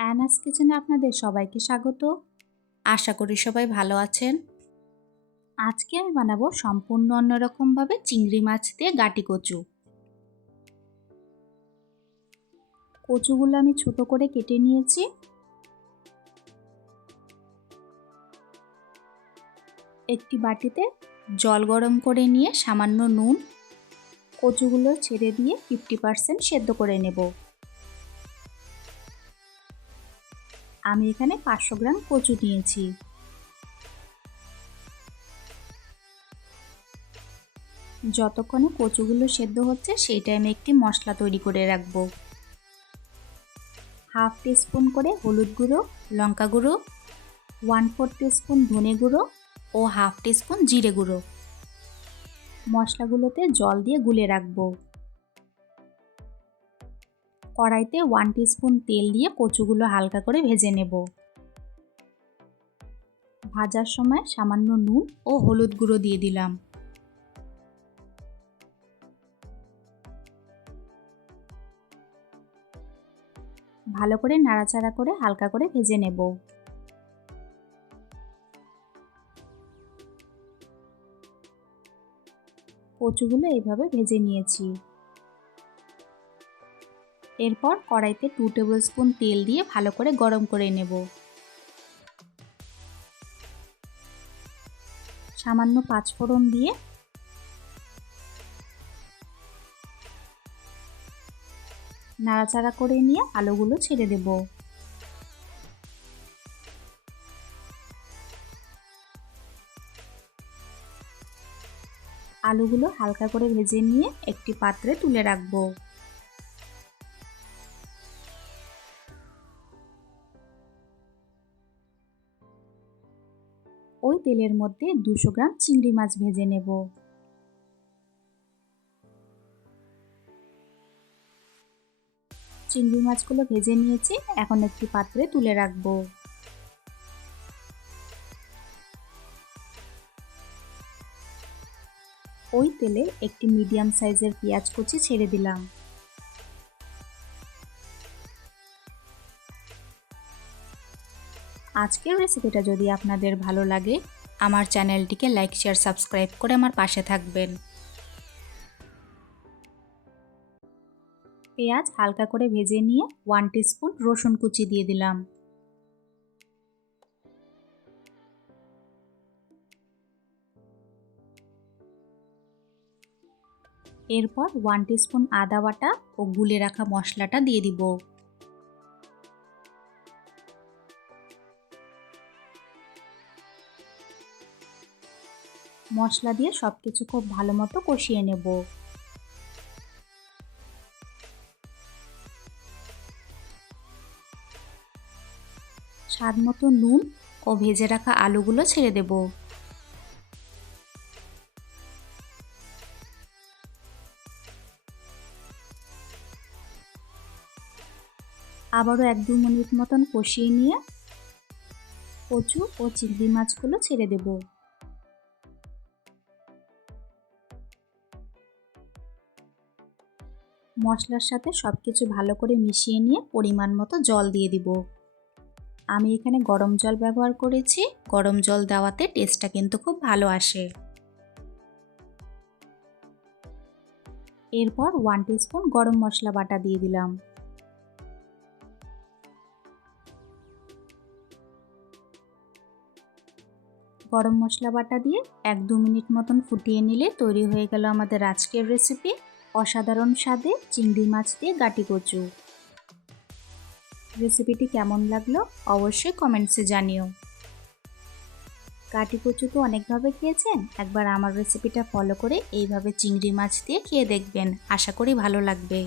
অ্যানাস কিচেনে আপনাদের সবাইকে স্বাগত। আশা করি সবাই ভালো আছেন। আজকে আমি বানাবো সম্পূর্ণ অন্যরকমভাবে চিংড়ি মাছ দিয়ে গাটি কচু। কচুগুলো আমি ছোট করে কেটে নিয়েছি। একটি বাটিতে জল গরম করে নিয়ে সামান্য নুন। কচুগুলো ছেড়ে দিয়ে ফিফটি পারসেন্ট সেদ্ধ করে নেব। আমি এখানে পাঁচশো গ্রাম কচু নিয়েছি। যতক্ষণে কচুগুলো সেদ্ধ হচ্ছে, সেই টাইমে একটি মশলা তৈরি করে রাখব। হাফ টিস্পুন করে হলুদ গুঁড়ো, লঙ্কা গুঁড়ো, ওয়ান ফোর টিস্পুন ধনে গুঁড়ো ও হাফ টিস্পুন জিরে গুঁড়ো। মশলাগুলোতে জল দিয়ে গুলে রাখব। কড়াইতে ওয়ান স্পুন তেল দিয়ে কচুগুলো হালকা করে ভেজে নেব। ভাজার সময় সামান্য নুন ও হলুদ গুঁড়ো দিয়ে দিলাম। ভালো করে নাড়াচাড়া করে হালকা করে ভেজে নেব। কচুগুলো এইভাবে ভেজে নিয়েছি। এরপর কড়াইতে টু টেবিল স্পুন তেল দিয়ে ভালো করে গরম করে নেব। সামান্য পাঁচফোড়ন দিয়ে নাড়াচাড়া করে নিয়ে আলুগুলো ছেড়ে দেব। আলুগুলো হালকা করে ভেজে নিয়ে একটি পাত্রে তুলে রাখব। ওই তেলের মধ্যে দুশো গ্রাম চিংড়ি মাছ ভেজে নেব। চিংড়ি মাছগুলো ভেজে নিয়েছি, এখন একটি পাত্রে তুলে রাখব। ওই তেলে একটি মিডিয়াম সাইজের পেঁয়াজ কুচি ছেড়ে দিলাম। আজকের রেসিপিটা যদি আপনাদের ভালো লাগে, আমার চ্যানেলটিকে লাইক শেয়ার সাবস্ক্রাইব করে আমার পাশে থাকবেন। পেঁয়াজ হালকা করে ভেজে নিয়ে ওয়ান স্পুন রসুন কুচি দিয়ে দিলাম। এরপর ওয়ান স্পুন আদা বাটা ও গুলে রাখা মশলাটা দিয়ে দিব। মশলা দিয়ে সব কিছু খুব ভালো মতো কষিয়ে নেব। স্বাদ মতো নুন ও ভেজে রাখা আলুগুলো ছেড়ে দেব। আবারও এক দু মিনিট মতন কষিয়ে নিয়ে কচু ও চিংড়ি মাছগুলো ছেড়ে দেবো। মশলার সাথে সব কিছু ভালো করে মিশিয়ে নিয়ে পরিমাণ মতো জল দিয়ে দিব। আমি এখানে গরম জল ব্যবহার করেছি। গরম জল দেওয়াতে টেস্টটা কিন্তু খুব ভালো আসে। এরপর ওয়ান স্পুন গরম মশলা বাটা দিয়ে দিলাম। গরম মশলা বাটা দিয়ে এক দু মিনিট মতন ফুটিয়ে নিলে তৈরি হয়ে গেল আমাদের আজকের রেসিপি অসাধারণ স্বাদে চিংড়ি মাছ দিয়ে গাটি কচু। রেসিপিটি কেমন লাগল অবশ্যই কমেন্টসে জানিও। গাটি কচু তো অনেকভাবে খেয়েছেন, একবার আমার রেসিপিটা ফলো করে এইভাবে চিংড়ি মাছ দিয়ে খেয়ে দেখবেন, আশা করি ভালো লাগবে।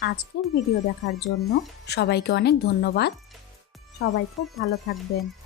আজকের ভিডিও দেখার জন্য সবাইকে অনেক ধন্যবাদ। সবাই খুব ভালো থাকবেন।